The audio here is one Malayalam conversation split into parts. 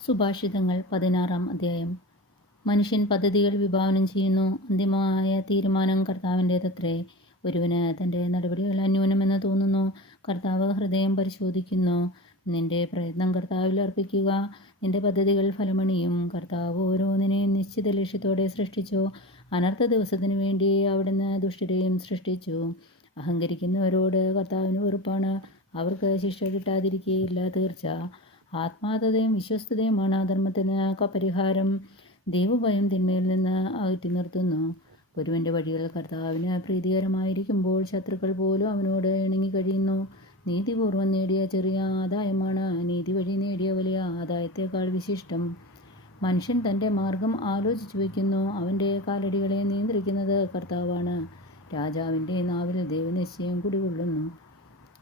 സുഭാഷിതങ്ങൾ 16-ാം അധ്യായം. മനുഷ്യൻ പദ്ധതികൾ വിഭാവനം ചെയ്യുന്നു, അന്തിമമായ തീരുമാനം കർത്താവിൻ്റേതത്രേ. ഒരുവന് തൻ്റെ നടപടികൾ അന്യൂനമെന്ന് തോന്നുന്നു, കർത്താവ് ഹൃദയം പരിശോധിക്കുന്നു. നിന്റെ പ്രയത്നം കർത്താവിൽ അർപ്പിക്കുക, നിന്റെ പദ്ധതികൾ ഫലമണിയും. കർത്താവ് ഓരോന്നിനെയും നിശ്ചിത ലക്ഷ്യത്തോടെ സൃഷ്ടിച്ചു. അനർത്ഥ ദിവസത്തിനു വേണ്ടി അവിടുന്ന് ദുഷ്ടരെയും സൃഷ്ടിച്ചു. അഹങ്കരിക്കുന്നവരോട് കർത്താവിന് വെറുപ്പാണ്, അവർക്ക് ശിക്ഷ കിട്ടാതിരിക്കുകയില്ല തീർച്ച. ആത്മാർത്ഥതയും വിശ്വസ്തതയുമാണ് അധർമ്മത്തിന് പരിഹാരം. ദൈവഭയം തിന്മയിൽ നിന്ന് അകറ്റി നിർത്തുന്നു. ഒരുവന്റെ വഴികൾ കർത്താവിന് പ്രീതികരമായിരിക്കുമ്പോൾ ശത്രുക്കൾ പോലും അവനോട് ഇണങ്ങി കഴിയുന്നു. നീതിപൂർവം നേടിയ ചെറിയ ആദായമാണ് നീതി വഴി നേടിയ വലിയ ആദായത്തേക്കാൾ വിശിഷ്ടം. മനുഷ്യൻ തൻ്റെ മാർഗം ആലോചിച്ചു വയ്ക്കുന്നു, അവൻ്റെ കാലടികളെ നിയന്ത്രിക്കുന്നത് കർത്താവാണ്. രാജാവിൻ്റെ നാവിൽ ദൈവനിശ്ചയം കുടികൊള്ളുന്നു.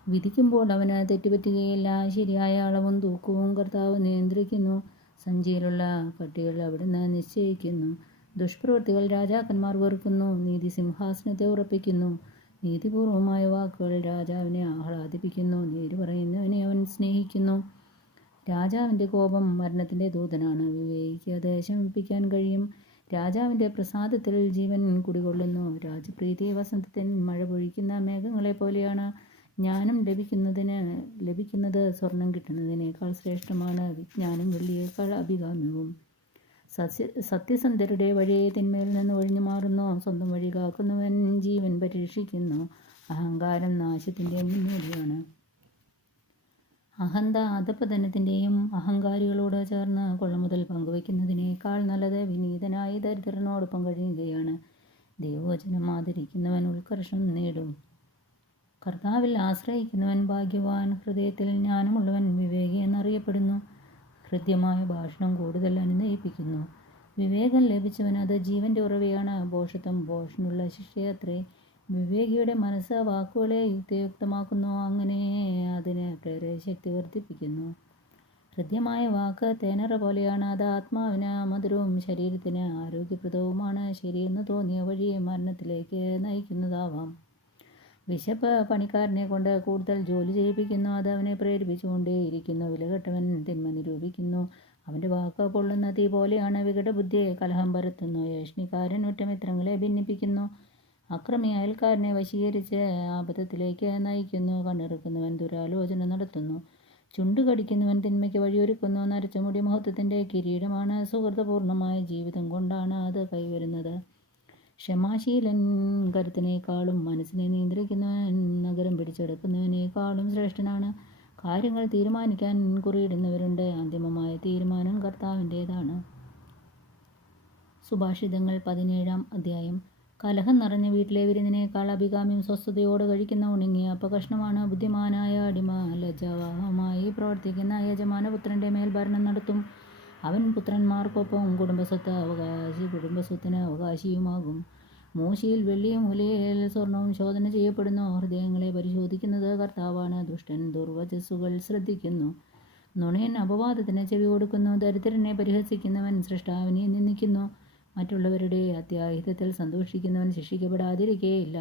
വിധിക്കുമ്പോൾ അവന് തെറ്റുപറ്റുകയില്ല. ശരിയായ അളവും തൂക്കവും കർത്താവ് നിയന്ത്രിക്കുന്നു. സഞ്ചിയിലുള്ള കട്ടികൾ അവിടുന്ന് നിശ്ചയിക്കുന്നു. ദുഷ്പ്രവൃത്തികൾ രാജാക്കന്മാർ വെറുക്കുന്നു, നീതി സിംഹാസനത്തെ ഉറപ്പിക്കുന്നു. നീതിപൂർവമായ വാക്കുകൾ രാജാവിനെ ആഹ്ലാദിപ്പിക്കുന്നു, നേര് പറയുന്നവനെ അവൻ സ്നേഹിക്കുന്നു. രാജാവിൻ്റെ കോപം മരണത്തിൻ്റെ ദൂതനാണ്, വിവേകിക്ക് അത് ശമിപ്പിക്കാൻ കഴിയും. രാജാവിൻ്റെ പ്രസാദത്തിൽ ജീവൻ കുടികൊള്ളുന്നു. രാജപ്രീതി വസന്തത്തിൽ മഴ പൊഴിക്കുന്ന മേഘങ്ങളെ പോലെയാണ്. ജ്ഞാനം ലഭിക്കുന്നത് സ്വർണം കിട്ടുന്നതിനേക്കാൾ ശ്രേഷ്ഠമാണ്, വിജ്ഞാനം വെള്ളിയേക്കാൾ അഭികാമ്യവും. സത്യസന്ധരുടെ വഴി തിന്മയിൽ നിന്ന് ഒഴിഞ്ഞു മാറുന്നു, സ്വന്തം വഴി കാക്കുന്നവൻ ജീവൻ പരിരക്ഷിക്കുന്നു. അഹങ്കാരം നാശത്തിൻ്റെ മുന്നോടിയാണ്. അഹന്ത അധപതനത്തിൻ്റെയും അഹങ്കാരികളോട് ചേർന്ന് കൊള്ളമുതൽ പങ്കുവയ്ക്കുന്നതിനേക്കാൾ നല്ലത് വിനീതനായി ദരിദ്രനോടൊപ്പം കഴിയുകയാണ്. ദൈവവചനം ആദരിക്കുന്നവൻ ഉത്കർഷം നേടും. കർത്താവിൽ ആശ്രയിക്കുന്നവൻ ഭാഗ്യവാൻ. ഹൃദയത്തിൽ ജ്ഞാനമുള്ളവൻ വിവേകി എന്നറിയപ്പെടുന്നു. ഹൃദ്യമായ ഭാഷണം കൂടുതൽ അനുനയിപ്പിക്കുന്നു. വിവേകം ലഭിച്ചവൻ അത് ജീവൻ്റെ ഉറവയാണ്. ഭോഷത്വം ഭോഷനുള്ള ശിക്ഷയത്രേ. വിവേകിയുടെ മനസ്സ് വാക്കുകളെ യുക്തിയുക്തമാക്കുന്നു, അങ്ങനെ അതിന് പ്രേരകശക്തി വർദ്ധിപ്പിക്കുന്നു. ഹൃദ്യമായ വാക്ക് തേനറ പോലെയാണ്, അത് ആത്മാവിന് മധുരവും ശരീരത്തിന് ആരോഗ്യപ്രദവുമാണ്. ശരിയെന്ന് തോന്നിയ വഴി മരണത്തിലേക്ക് നയിക്കുന്നതാവാം. വിശപ്പ് പണിക്കാരനെ കൊണ്ട് കൂടുതൽ ജോലി ചെയ്യിപ്പിക്കുന്നു, അത് അവനെ പ്രേരിപ്പിച്ചുകൊണ്ടേയിരിക്കുന്നു. വിലകെട്ടവൻ തിന്മ നിരൂപിക്കുന്നു, അവൻ്റെ വാക്ക് പൊള്ളുന്ന തീ പോലെയാണ്. വികടബുദ്ധിയെ കലഹം പരത്തുന്നു, ഏഷണിക്കാരൻ ഉറ്റമിത്രങ്ങളെ ഭിന്നിപ്പിക്കുന്നു. അക്രമി അയൽക്കാരനെ വശീകരിച്ച് ആപത്തിലേക്ക് നയിക്കുന്നു. കണ്ണിറുക്കുന്നവൻ ദുരാലോചന നടത്തുന്നു, ചുണ്ടുകടിക്കുന്നവൻ തിന്മയ്ക്ക് വഴിയൊരുക്കുന്നു. നരച്ച മുടി മഹത്വത്തിൻ്റെ കിരീടമാണ്, സുഹൃതപൂർണമായ ജീവിതം കൊണ്ടാണ് അത് കൈവരുന്നത്. ക്ഷമാശീലൻ കരുത്തിനേക്കാളും മനസ്സിനെ നിയന്ത്രിക്കുന്നവൻ നഗരം പിടിച്ചെടുക്കുന്നവനേക്കാളും ശ്രേഷ്ഠനാണ്. കാര്യങ്ങൾ തീരുമാനിക്കാൻ കുറിയിടുന്നവരുണ്ട്, അന്തിമമായ തീരുമാനം കർത്താവിൻ്റേതാണ്. സുഭാഷിതങ്ങൾ 17-ാം അധ്യായം. കലഹം നിറഞ്ഞ വീട്ടിലെ വിരുന്നിനേക്കാൾ അഭികാമ്യം സ്വസ്ഥതയോടെ കഴിക്കുന്ന ഉണങ്ങിയ അപ്പകഷ്ണമാണ്. ബുദ്ധിമാനായ അടിമ ലജ്ജാവഹമായി പ്രവർത്തിക്കുന്ന യജമാനപുത്രൻ്റെ മേൽ ഭരണം നടത്തും. അവൻ പുത്രന്മാർക്കൊപ്പം കുടുംബസ്വത്തിന് അവകാശിയുമാകും. മൂശിയിൽ വെള്ളിയും ഉലയിൽ സ്വർണവും ശോധന ചെയ്യപ്പെടുന്നു. ഹൃദയങ്ങളെ പരിശോധിക്കുന്നത് കർത്താവാണ്. ദുഷ്ടൻ ദുർവചസ്സുകൾ ശ്രദ്ധിക്കുന്നു, നുണയൻ അപവാദത്തിന് ചെവി കൊടുക്കുന്നു. ദരിദ്രനെ പരിഹസിക്കുന്നവൻ സൃഷ്ടാവിനെ നിന്ദിക്കുന്നു. മറ്റുള്ളവരുടെ അത്യാഹിതത്തിൽ സന്തോഷിക്കുന്നവൻ ശിക്ഷിക്കപ്പെടാതിരിക്കുകയില്ല.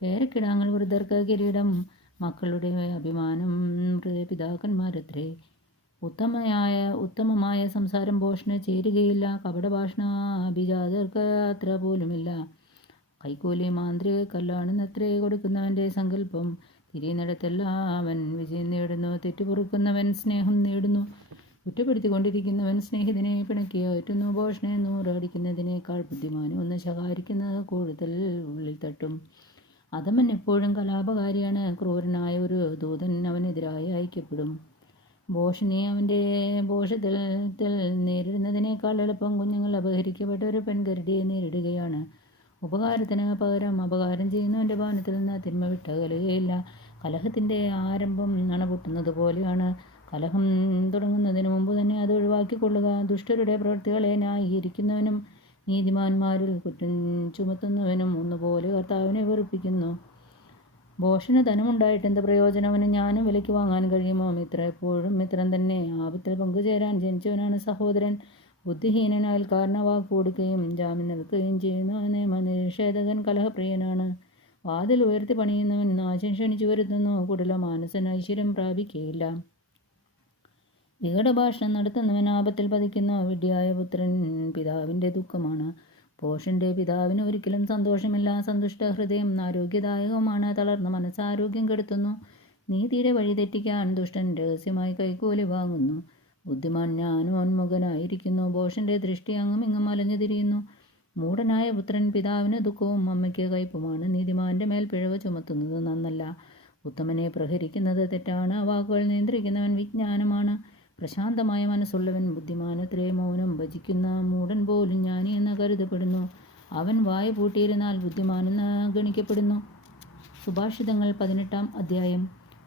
പേരക്കിടാങ്ങൾ വൃദ്ധർക്ക് കിരീടം, മക്കളുടെ അഭിമാനം പിതാക്കന്മാരത്രേ. ഉത്തമമായ സംസാരം ഭോഷന് ചേരുകയില്ല, കപടഭാഷണ അഭിജാതർക്ക് അത്ര പോലുമില്ല. കൈക്കൂലി മാന്ത്രികക്കല്ലാണെന്നത്രേ കൊടുക്കുന്നവൻ്റെ സങ്കല്പം. തിരിയുന്നിടത്തെല്ലാം അവൻ വിജയം നേടുന്നു. തെറ്റുപൊറുക്കുന്നവൻ സ്നേഹം നേടുന്നു, കുറ്റപ്പെടുത്തിക്കൊണ്ടിരിക്കുന്നവൻ സ്നേഹിതനെ പിണക്കി അയറ്റുന്നു. ഭോഷനെ 100 അടിക്കുന്നതിനേക്കാൾ ബുദ്ധിമാനെ ഒന്ന് ശകാരിക്കുന്നത് കൂടുതൽ ഉള്ളിൽ തട്ടും. അധമൻ എപ്പോഴും കലാപകാരിയാണ്, ക്രൂരനായ ഒരു ദൂതൻ അവനെതിരായി അയക്കപ്പെടും. ഭോഷനെ അവൻ്റെ ഭോഷത്തിൽ നേരിടുന്നതിനേക്കാൾ എളുപ്പം കുഞ്ഞുങ്ങൾ അപഹരിക്കപ്പെട്ട ഒരു പെൺകരടിയെ നേരിടുകയാണ്. ഉപകാരത്തിന് പകരം അപകാരം ചെയ്യുന്നവൻ്റെ ഭവനത്തിൽ നിന്ന് തിന്മ വിട്ടകലുകയില്ല. കലഹത്തിൻ്റെ ആരംഭം അണപൊട്ടുന്നത് പോലെയാണ്, കലഹം തുടങ്ങുന്നതിന് മുമ്പ് തന്നെ അത് ഒഴിവാക്കിക്കൊള്ളുക. ദുഷ്ടരുടെ പ്രവൃത്തികളെ ന്യായീകരിക്കുന്നവനും നീതിമാന്മാരിൽ കുറ്റം ചുമത്തുന്നവനും ഒന്നുപോലെ കർത്താവിനെ വെറുപ്പിക്കുന്നു. ഭോഷന് ധനമുണ്ടായിട്ട് എന്ത് പ്രയോജനം? അവന് ജ്ഞാനം വിലയ്ക്ക് വാങ്ങാൻ കഴിയുമോ? മിത്രം എപ്പോഴും മിത്രം തന്നെ, ആപത്തിൽ പങ്കുചേരാൻ ജനിച്ചവനാണ് സഹോദരൻ. ബുദ്ധിഹീനൻ അയൽക്കാരന് വാക്ക് കൊടുക്കുകയും ജാമ്യം നിൽക്കുകയും ചെയ്യുന്നു. നിയമനിഷേധകൻ കലഹപ്രിയനാണ്. വാതിൽ ഉയർത്തി പണിയുന്നവൻ നാശം ക്ഷണിച്ചു വരുത്തുന്നു. കുടില മാനസൻ ഐശ്വര്യം പ്രാപിക്കുകയില്ല. വികടഭാഷണം നടത്തുന്നവൻ ആപത്തിൽ പതിക്കുന്നു. വിഡ്ഢിയായ പുത്രൻ പിതാവിൻ്റെ ദുഃഖമാണ്. ഭോഷന്റെ പിതാവിന് ഒരിക്കലും സന്തോഷമില്ല. സന്തുഷ്ട ഹൃദയം ആരോഗ്യദായകവുമാണ്. തളർന്ന മനസ്സ് ആരോഗ്യം കെടുത്തുന്നു. നീതിയുടെ വഴി തെറ്റിക്കാൻ ദുഷ്ടൻ രഹസ്യമായി കൈക്കൂലി വാങ്ങുന്നു. ബുദ്ധിമാൻ ജ്ഞാനോന്മുഖനായിരിക്കുന്നു. ഭോഷന്റെ ദൃഷ്ടി അങ്ങുമിങ്ങും അലഞ്ഞു തിരിയുന്നു. മൂഢനായ പുത്രൻ പിതാവിന് ദുഃഖവും അമ്മയ്ക്ക് കയ്പുമാണ്. നീതിമാന്റെ മേൽ പിഴവ് ചുമത്തുന്നത് നന്നല്ല. ഉത്തമനെ പ്രഹരിക്കുന്നത് തെറ്റാണ്. വാക്കുകൾ നിയന്ത്രിക്കുന്നവൻ വിജ്ഞാനമാണ്. പ്രശാന്തമായ മനസ്സുള്ളവൻ ബുദ്ധിമാനത്രേ. മൗനം ഭജിക്കുന്ന മൂഢൻ പോലും ജ്ഞാനി എന്ന് കരുതപ്പെടുന്നു. അവൻ വായ പൂട്ടിയിരുന്നാൽ ബുദ്ധിമാനെന്ന് ഗണിക്കപ്പെടുന്നു. സുഭാഷിതങ്ങൾ 18-ാം അധ്യായം.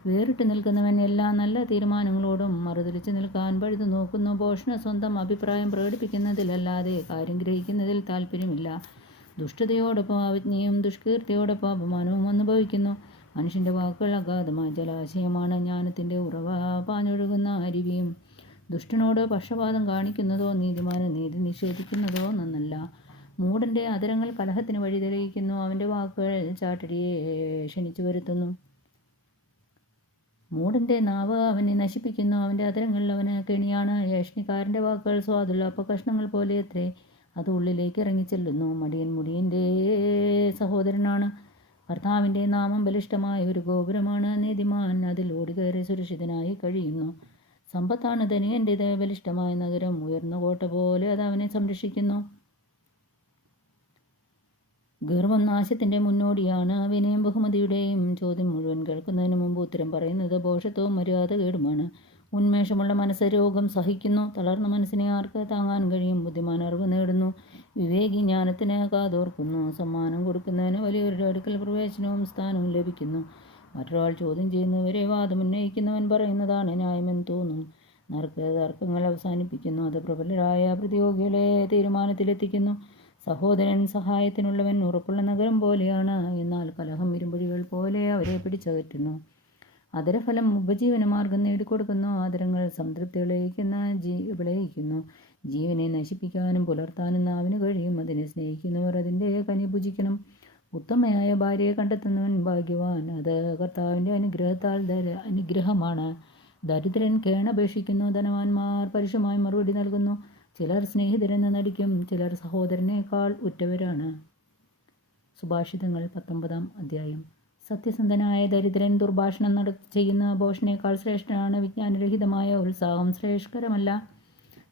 വേറിട്ട് നിൽക്കുന്നവൻ എല്ലാ നല്ല തീരുമാനങ്ങളോടും മറുതിരിച്ചു നിൽക്കാൻ പഴുതു നോക്കുന്നു. ഭോഷന് സ്വന്തം അഭിപ്രായം പ്രകടിപ്പിക്കുന്നതിലല്ലാതെ കാര്യം ഗ്രഹിക്കുന്നതിൽ താല്പര്യമില്ല. ദുഷ്ടതയോടൊപ്പം അവജ്ഞയും ദുഷ്കീർത്തിയോടൊപ്പം അപമാനവും അനുഭവിക്കുന്നു. മനുഷ്യൻ്റെ വാക്കുകൾ അഗാധമായ ജലാശയമാണ്. ജ്ഞാനത്തിൻ്റെ ഉറവ പാഞ്ഞൊഴുകുന്ന അരുവിയും. ദുഷ്ടനോട് പക്ഷപാതം കാണിക്കുന്നതോ നീതിമാന് നീതി നിഷേധിക്കുന്നതോ നന്നല്ല. മൂഢൻ്റെ അധരങ്ങൾ കലഹത്തിന് വഴി തെളിയിക്കുന്നു. അവൻ്റെ വാക്കുകൾ ചാട്ടടിയെ ക്ഷണിച്ചു വരുത്തുന്നു. മൂഢൻ്റെ നാവ് അവനെ നശിപ്പിക്കുന്നു. അവൻ്റെ അധരങ്ങൾ അവന് കെണിയാണ്. ഏഷണിക്കാരൻ്റെ വാക്കുകൾ സ്വാദുള്ള അപ്പകഷ്ണങ്ങൾ പോലെ അത്രേ. അത് ഉള്ളിലേക്ക് ഇറങ്ങിച്ചെല്ലുന്നു. മടിയൻ മുടിയൻ്റെ സഹോദരനാണ്. കർത്താവിൻ്റെ നാമം ബലിഷ്ഠമായ ഒരു ഗോപുരമാണ്. നീതിമാൻ അതിൽ ഓടിക്കയറി സുരക്ഷിതനായി കഴിയുന്നു. സമ്പത്താണ് ധനികൻ്റേത്. ബലിഷ്ഠമായ നഗരം ഉയർന്ന കോട്ട പോലെ അത് അവനെ സംരക്ഷിക്കുന്നു. ഗർവം നാശത്തിൻ്റെ മുന്നോടിയാണ്. വിനയം ബഹുമതിയുടെയും. ചോദ്യം മുഴുവൻ കേൾക്കുന്നതിന് മുമ്പ് ഉത്തരം പറയുന്നത് ഭോഷത്വവും മര്യാദകേടുമാണ്. ഉന്മേഷമുള്ള മനസ്സ് രോഗം സഹിക്കുന്നു. തളർന്ന മനസ്സിനെ ആർക്ക് താങ്ങാൻ കഴിയും? ബുദ്ധിമാൻ അറിവ് നേടുന്നു. വിവേകി ജ്ഞാനത്തിന് കാതോർക്കുന്നു. സമ്മാനം കൊടുക്കുന്നതിന് വലിയവരുടെ അടുക്കൽ പ്രവേശനവും സ്ഥാനവും ലഭിക്കുന്നു. മറ്റൊരാൾ ചോദ്യം ചെയ്യുന്നവരെ വാദമുന്നയിക്കുന്നവൻ പറയുന്നതാണ് ന്യായമെന്ന് തോന്നും. തർക്കങ്ങൾ അവസാനിപ്പിക്കുന്നു. അത് പ്രബലരായ പ്രതിയോഗികളെ തീരുമാനത്തിലെത്തിക്കുന്നു. സഹോദരൻ സഹായത്തിനുള്ളവൻ ഉറപ്പുള്ള നഗരം പോലെയാണ്. എന്നാൽ കലഹം ഇരുമ്പഴികൾ പോലെ അവരെ പിടിച്ചകറ്റുന്നു. ആദരഫലം ഉപജീവനമാർഗം നേടിക്കൊടുക്കുന്നു. ആദരങ്ങൾ സംതൃപ്തി വിളയിക്കുന്നു. ജീവനെ നശിപ്പിക്കാനും പുലർത്താനും നാവിന് കഴിയും. അതിനെ സ്നേഹിക്കുന്നവർ അതിൻ്റെ കനി ഭുജിക്കണം. ഉത്തമയായ ഭാര്യയെ കണ്ടെത്തുന്നവൻ ഭാഗ്യവാൻ. അത് കർത്താവിൻ്റെ അനുഗ്രഹമാണ്. ദരിദ്രൻ കേണപേക്ഷിക്കുന്നു. ധനവാന്മാർ പരുഷമായി മറുപടി നൽകുന്നു. ചിലർ സ്നേഹിതരെന്ന് നടിക്കും. ചിലർ സഹോദരനേക്കാൾ ഉറ്റവരാണ്. സുഭാഷിതങ്ങൾ 19-ാം അധ്യായം. സത്യസന്ധനായ ദരിദ്രൻ ദുർഭാഷണം ചെയ്യുന്ന ഭോഷനേക്കാൾ ശ്രേഷ്ഠനാണ്. വിജ്ഞാനരഹിതമായ ഉത്സാഹം ശ്രേഷ്ഠകരമല്ല.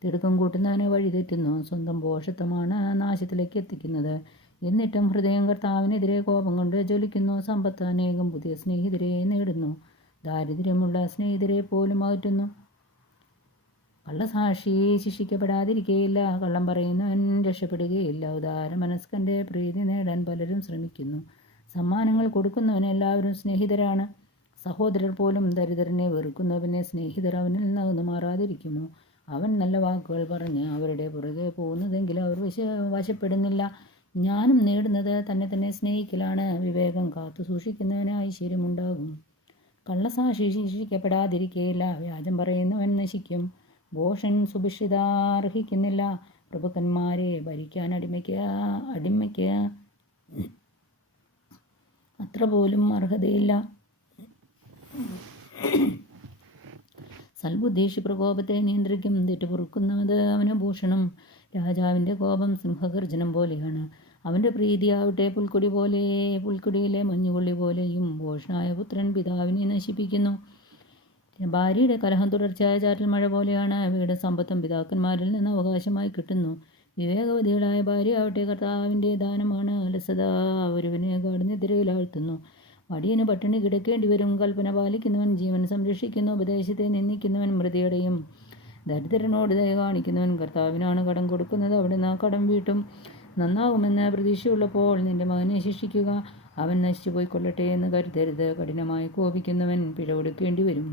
തിടുക്കം കൂട്ടുന്നതിന് വഴിതെറ്റുന്നു. സ്വന്തം ഭോഷത്വമാണ് നാശത്തിലേക്ക് എത്തിക്കുന്നത്. എന്നിട്ടും ഹൃദയം കർത്താവിനെതിരെ കോപം കൊണ്ട് ജ്വലിക്കുന്നു. സമ്പത്ത് അനേകം പുതിയ സ്നേഹിതരെ നേടുന്നു. ദാരിദ്ര്യമുള്ള സ്നേഹിതരെ പോലും അകറ്റുന്നു. കള്ളസാക്ഷി ശിക്ഷിക്കപ്പെടാതിരിക്കുകയില്ല. കള്ളം പറയുന്നവൻ രക്ഷപ്പെടുകയില്ല. ഉദാരമനസ്കൻ്റെ പ്രീതി നേടാൻ പലരും ശ്രമിക്കുന്നു. സമ്മാനങ്ങൾ കൊടുക്കുന്നവന് എല്ലാവരും സ്നേഹിതരാണ്. സഹോദരർ പോലും ദരിദ്രനെ വെറുക്കുന്നു. പിന്നെ സ്നേഹിതർ അവനിൽ നിന്ന് മാറാതിരിക്കുമോ? അവൻ നല്ല വാക്കുകൾ പറഞ്ഞ് അവരുടെ പുറകെ പോകുന്നതെങ്കിലും അവർ വശപ്പെടുന്നില്ല. ജ്ഞാനം നേടുന്നത് തന്നെ സ്നേഹിക്കലാണ്. വിവേകം കാത്തു സൂക്ഷിക്കുന്നവന് ഐശ്വര്യമുണ്ടാകും. കള്ളസാക്ഷി ശിക്ഷിക്കപ്പെടാതിരിക്കുകയില്ല. വ്യാജം പറയുന്നവൻ നശിക്കും. ഭോഷൻ സുഭിക്ഷിത അർഹിക്കുന്നില്ല. പ്രഭുക്കന്മാരെ ഭരിക്കാൻ അടിമയ്ക്ക് അത്ര പോലും അർഹതയില്ല. സൽബുദ്ധി പ്രകോപത്തെ നിയന്ത്രിക്കും. തെറ്റുപൊറുക്കുന്നത് അവന് ഭൂഷണം. രാജാവിൻ്റെ കോപം സിംഹഗർജനം പോലെയാണ്. അവൻ്റെ പ്രീതിയാവട്ടെ പുൽക്കൊടിയിലെ മഞ്ഞുകൊള്ളി പോലെയും. ഭോഷനായ പുത്രൻ പിതാവിനെ നശിപ്പിക്കുന്നു. ഭാര്യയുടെ കലഹം തുടർച്ചയായ ചാറ്റൽ മഴ പോലെയാണ്. അവയുടെ സമ്പത്തും പിതാക്കന്മാരിൽ നിന്ന് അവകാശമായി കിട്ടുന്നു. വിവേകവതികളായ ഭാര്യയാവട്ടെ കർത്താവിൻ്റെ ദാനമാണ്. അലസത ഒരുവനെ കടന്നെതിരയിലാഴ്ത്തുന്നു. മടിയന് പട്ടിണി കിടക്കേണ്ടി വരും. കൽപ്പന പാലിക്കുന്നവൻ ജീവൻ സംരക്ഷിക്കുന്നു. ഉപദേശത്തെ നിന്ദിക്കുന്നവൻ മൃതിയടയും. ദരിദ്രനോട് ദയ കാണിക്കുന്നവൻ കർത്താവിനാണ് കടം കൊടുക്കുന്നത്. അവിടുന്ന് കടം വീട്ടും. നന്നാകുമെന്ന് പ്രതീക്ഷയുള്ളപ്പോൾ നിന്റെ മകനെ ശിക്ഷിക്കുക. അവൻ നശിച്ചു പോയിക്കൊള്ളട്ടെ എന്ന് കരുതരുത്. കഠിനമായി കോപിക്കുന്നവൻ പിഴ കൊടുക്കേണ്ടി വരും.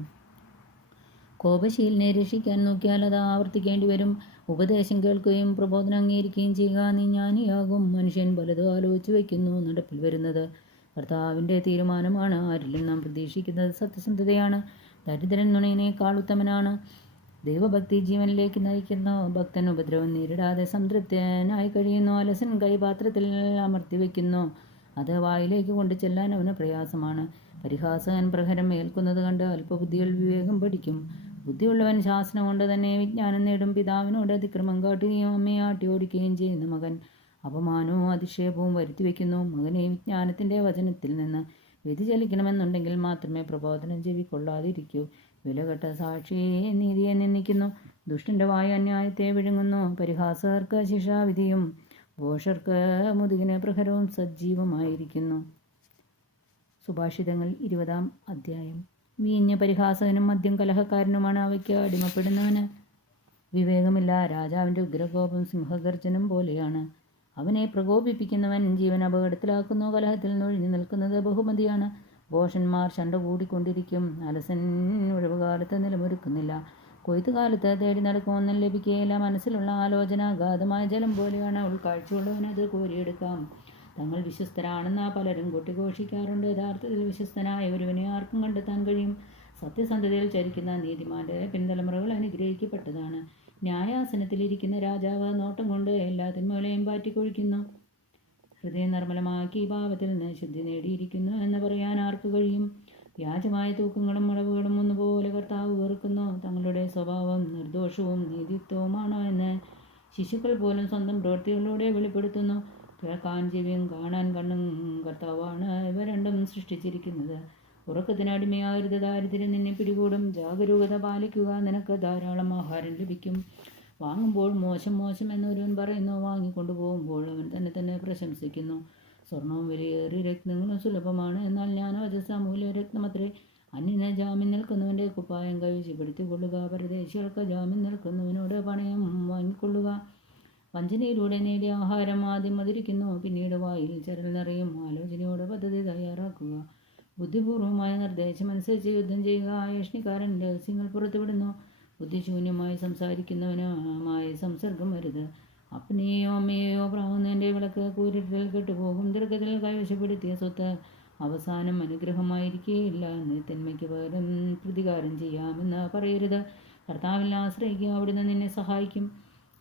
കോപശീലിനെ രക്ഷിക്കാൻ നോക്കിയാൽ അത് ആവർത്തിക്കേണ്ടി വരും. ഉപദേശം കേൾക്കുകയും പ്രബോധനം അംഗീകരിക്കുകയും ചെയ്യുക. നീ ജ്ഞാനിയാകും. മനുഷ്യൻ പലതും ആലോചിച്ച് വയ്ക്കുന്നു. നടപ്പിൽ വരുന്നത് കർത്താവിൻ്റെ തീരുമാനമാണ്. ആരിലും നാം പ്രതീക്ഷിക്കുന്നത് സത്യസന്ധതയാണ്. ദരിദ്രൻ നുണയിനേക്കാൾ ഉത്തമനാണ്. ദൈവഭക്തി ജീവനിലേക്ക് നയിക്കുന്നു. ഭക്തൻ ഉപദ്രവം നേരിടാതെ സംതൃപ്തനായി കഴിയുന്നു. അലസൻ കൈപാത്രത്തിൽ അമർത്തി വയ്ക്കുന്നു. അത് വായിലേക്ക് കൊണ്ടു ചെല്ലാൻ അവന് പ്രയാസമാണ്. പരിഹാസകൻ പ്രഹരം ഏൽക്കുന്നത് കണ്ട് അല്പബുദ്ധികൾ വിവേകം പഠിക്കും. ബുദ്ധിയുള്ളവൻ ശാസനം കൊണ്ട് തന്നെ വിജ്ഞാനം നേടും. പിതാവിനോട് അതിക്രമം കാട്ടുകയും അമ്മയെ ആട്ടി ഓടിക്കുകയും ചെയ്യുന്ന മകൻ അപമാനവും അധിക്ഷേപവും വരുത്തിവെക്കുന്നു. മകനെ വിജ്ഞാനത്തിൻ്റെ വചനത്തിൽ നിന്ന് വ്യതിചലിക്കണമെന്നുണ്ടെങ്കിൽ മാത്രമേ പ്രബോധനം ചെവിക്കൊള്ളാതിരിക്കൂ. വിലകെട്ട സാക്ഷി നീതിയെ നിന്ദിക്കുന്നു. ദുഷ്ടൻ്റെ വായ അന്യായത്തെ വിഴുങ്ങുന്നു. പരിഹാസകർക്ക് ശിക്ഷാവിധിയും ഘോഷർക്ക് മുതുകിന് പ്രഹരവും സജീവമായിരിക്കുന്നു. സുഭാഷിതങ്ങൾ 20-ാം അധ്യായം. വീഞ്ഞ് പരിഹാസകനും മദ്യം കലഹക്കാരനുമാണ്. അവയ്ക്ക് അടിമപ്പെടുന്നവന് വിവേകമില്ല. രാജാവിൻ്റെ ഉഗ്രകോപം സിംഹഗർജനം പോലെയാണ്. അവനെ പ്രകോപിപ്പിക്കുന്നവൻ ജീവൻ അപകടത്തിലാക്കുന്നു. കലഹത്തിൽ ഒഴിഞ്ഞു നിൽക്കുന്നത് ബഹുമതിയാണ്. ഭോഷന്മാർ ശണ്ട കൂടിക്കൊണ്ടിരിക്കും. അലസൻ ഉഴവുകാലത്ത് നിലമൊരുക്കുന്നില്ല. കൊയ്ത്തുകാലത്ത് തേടി നടക്കുമൊന്നും ലഭിക്കുകയില്ല. മനസ്സിലുള്ള ആലോചന അഗാധമായ ജലം പോലെയാണ്. ഉൾക്കാഴ്ചയുള്ളവന് അത് കോരിയെടുക്കാം. തങ്ങൾ വിശ്വസ്തരാണെന്ന് പലരും കൊട്ടിഘോഷിക്കാറുണ്ട്. യഥാർത്ഥത്തിൽ വിശ്വസ്തനായ ഒരുവനെ ആർക്കും കണ്ടെത്താൻ കഴിയും. സത്യസന്ധതയിൽ ചരിക്കുന്ന നീതിമാന്റെ പിൻതലമുറകൾ അനുഗ്രഹിക്കപ്പെട്ടതാണ്. ന്യായാസനത്തിലിരിക്കുന്ന രാജാവ് നോട്ടം കൊണ്ട് എല്ലാ തിന്മകളെയും പാറ്റിക്കൊഴിക്കുന്നു. ഹൃദയം നിർമ്മലമാക്കി പാപത്തിൽ നിന്ന് ശുദ്ധി നേടിയിരിക്കുന്നു എന്ന് പറയാൻ ആർക്ക് കഴിയും? വ്യാജമായ തൂക്കങ്ങളും അളവുകളും ഒന്നുപോലെ കർത്താവ് വെറുക്കുന്നു. തങ്ങളുടെ സ്വഭാവം നിർദോഷവും നീതിത്വവുമാണോ എന്ന് ശിശുക്കൾ പോലും സ്വന്തം പ്രവൃത്തികളിലൂടെ വെളിപ്പെടുത്തുന്നു. കേൾക്കാൻ ചെവിയും കാണാൻ കണ്ണും കർത്താവാണ് ഇവ രണ്ടും സൃഷ്ടിച്ചിരിക്കുന്നത്. ഉറക്കത്തിന് അടിമയാകരുത്. ദാരിദ്ര്യം നിന്നെ പിടികൂടും. ജാഗരൂകത പാലിക്കുക, നിനക്ക് ധാരാളം ആഹാരം ലഭിക്കും. വാങ്ങുമ്പോൾ മോശം മോശം എന്നൊരുവൻ പറയുന്നു, വാങ്ങിക്കൊണ്ടുപോകുമ്പോൾ അവൻ തന്നെ പ്രശംസിക്കുന്നു. സ്വർണവും വിലയേറിയ രത്നങ്ങളും സുലഭമാണ്, എന്നാൽ ജ്ഞാനവചസ്സ അമൂല്യരത്നമത്രേ. അന്യന് ജാമ്യം നിൽക്കുന്നവൻ്റെ കുപ്പായം കൈവശപ്പെടുത്തിക്കൊള്ളുക. പരദേശികൾക്ക് ജാമ്യം നിൽക്കുന്നവനോട് പണയം വാങ്ങിക്കൊള്ളുക. വഞ്ചനയിലൂടെ നേടിയ ആഹാരം ആദ്യം മധുരിക്കുന്നു, പിന്നീട് വായിൽ ചരൽ നിറയും. ആലോചനയോടെ പദ്ധതി തയ്യാറാക്കുക. ബുദ്ധിപൂർവമായ നിർദ്ദേശമനുസരിച്ച് യുദ്ധം ചെയ്യുക. ഏഷണിക്കാരൻ രഹസ്യങ്ങൾ പുറത്തുവിടുന്നു. ബുദ്ധിശൂന്യമായി സംസാരിക്കുന്നവനുമായി സംസർഗം വരുത്. അപ്പനെയോ അമ്മയെയോ പ്രാവുന്നതിൻ്റെ വിളക്ക് കൂരിട്ടിൽ കെട്ടുപോകും. ദീർഘത്തിൽ കൈവശപ്പെടുത്തിയ സ്വത്ത് അവസാനം അനുഗ്രഹമായിരിക്കുകയില്ല. തിന്മയ്ക്ക് പകരം പ്രതികാരം ചെയ്യാമെന്ന് പറയരുത്. കർത്താവിൽ ആശ്രയിക്കുക, അവിടുന്ന് നിന്നെ സഹായിക്കും.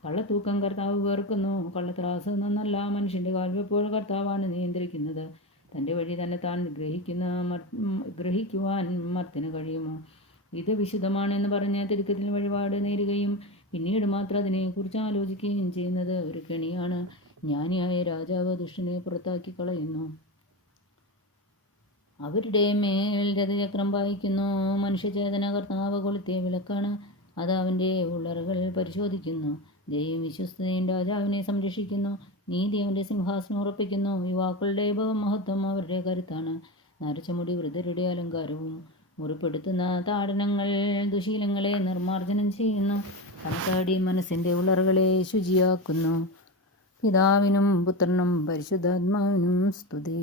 കള്ളത്തൂക്കം കർത്താവ് വെറുക്കുന്നു. കള്ളത്രാസ് നന്നല്ല. മനുഷ്യൻ്റെ കാൽവെപ്പോൾ കർത്താവാണ് നിയന്ത്രിക്കുന്നത്. തൻ്റെ വഴി തന്നെ താൻ ഗ്രഹിക്കുവാൻ മർത്തിന് കഴിയുമോ? ഇത് വിശുദ്ധമാണെന്ന് പറഞ്ഞ് തിടുക്കത്തിൽ വഴിപാട് നേരുകയും പിന്നീട് മാത്രം അതിനെക്കുറിച്ച് ആലോചിക്കുകയും ചെയ്യുന്നത് ഒരു കെണിയാണ്. ജ്ഞാനിയായ രാജാവ് ദുഷ്ടനെ പുറത്താക്കി കളയുന്നു. അവരുടെ മേൽ രഥചക്രം പായിക്കുന്നു. മനുഷ്യചേതന കർത്താവ് കൊളുത്തിയ വിളക്കാണ്. അത് അവൻ്റെ ഉള്ളറകൾ പരിശോധിക്കുന്നു. ദയയും വിശ്വസ്തയും രാജാവിനെ സംരക്ഷിക്കുന്നു. നീതി അവൻ്റെ സിംഹാസനം ഉറപ്പിക്കുന്നു. യുവാക്കളുടെ മഹത്വം അവരുടെ കരുത്താണ്. നരച്ച മുടി വൃദ്ധരുടെ അലങ്കാരവും. മുറിപ്പെടുത്തുന്ന താടനങ്ങൾ ദുശീലങ്ങളെ നിർമ്മാർജ്ജനം ചെയ്യുന്നു. കണക്കാടി മനസ്സിൻ്റെ ഉള്ളറകളെ ശുചിയാക്കുന്നു. പിതാവിനും പുത്രനും പരിശുദ്ധാത്മാവിനും സ്തുതി.